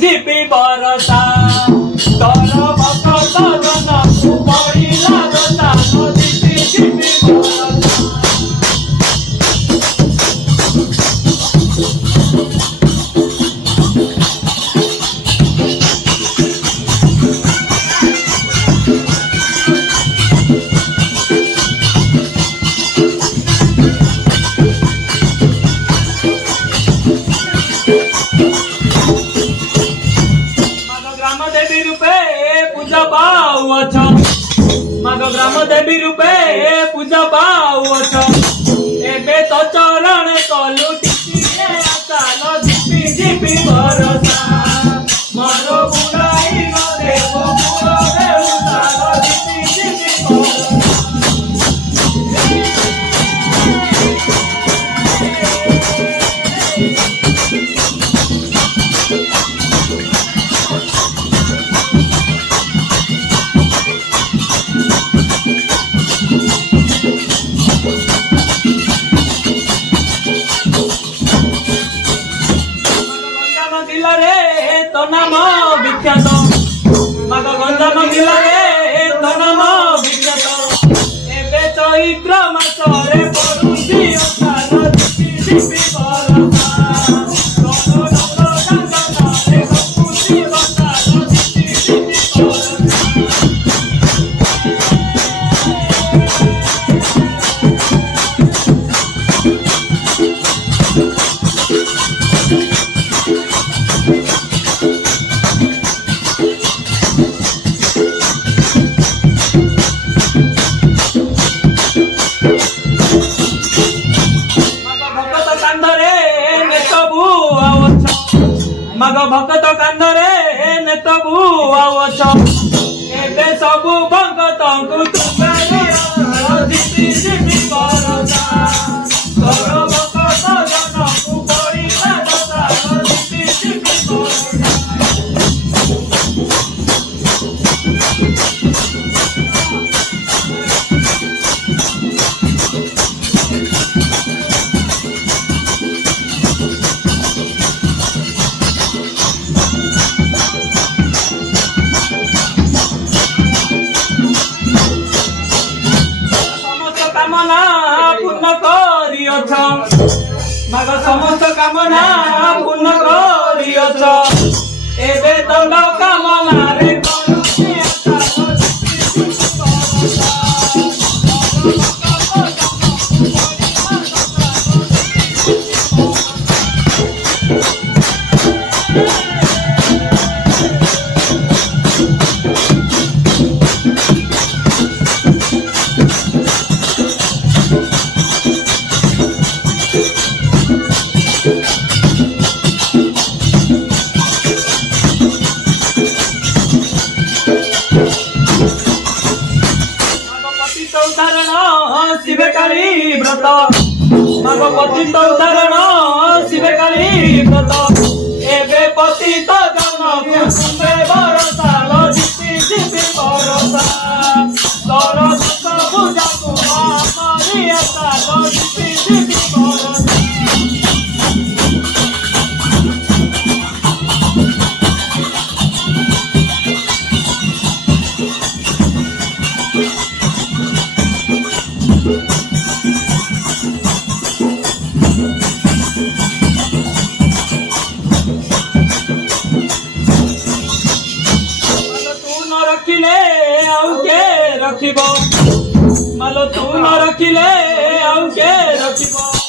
झिपी बरसा तोर भक्त जनकु पडिला रसालो झिपी झिपी बरसा। ग्रामदेवी रूपे पूजा पावछ माग ग्रामदेवी रूपे पूजा पावछ एबे तो चरण कलु टिकिए आसालो झिपी झिपी बरसा मरो बुराई न देव पुरो देउतालो झिपी झिपी बरसा। तो नाम विख्यात माग गंजाम जिला रे तो नाम विख्यात एबे चैत्र मासरे पडुची ओसालो झिपी झिपी बरसा कोनो लोक गांगनारे गपुची ओसालो झिपी झिपी बरसा। माग भक्त कांदरे नेतबु आवछ एबे सबु भक्तंकु तुमे झिपी झिपी बरसा तोर भक्त जनकु पडिला रसालो झिपी झिपी बरसा। पूर्ण करियछ माग समस्त कामना पूर्ण करियछ एबे तोर कामना रे करुछि आसालो झिपी झिपी शिवकाली व्रत माग पतित उदाहरण शिवकाली व्रत एबे पतित जनकु तुमे बरसालो झिपी झिपी बरसा तोर भक्त पूजाकु मारी आसालो झिपी झिपी बरसा। रखिबो मालो तू न रखिले आउ के रखिबो।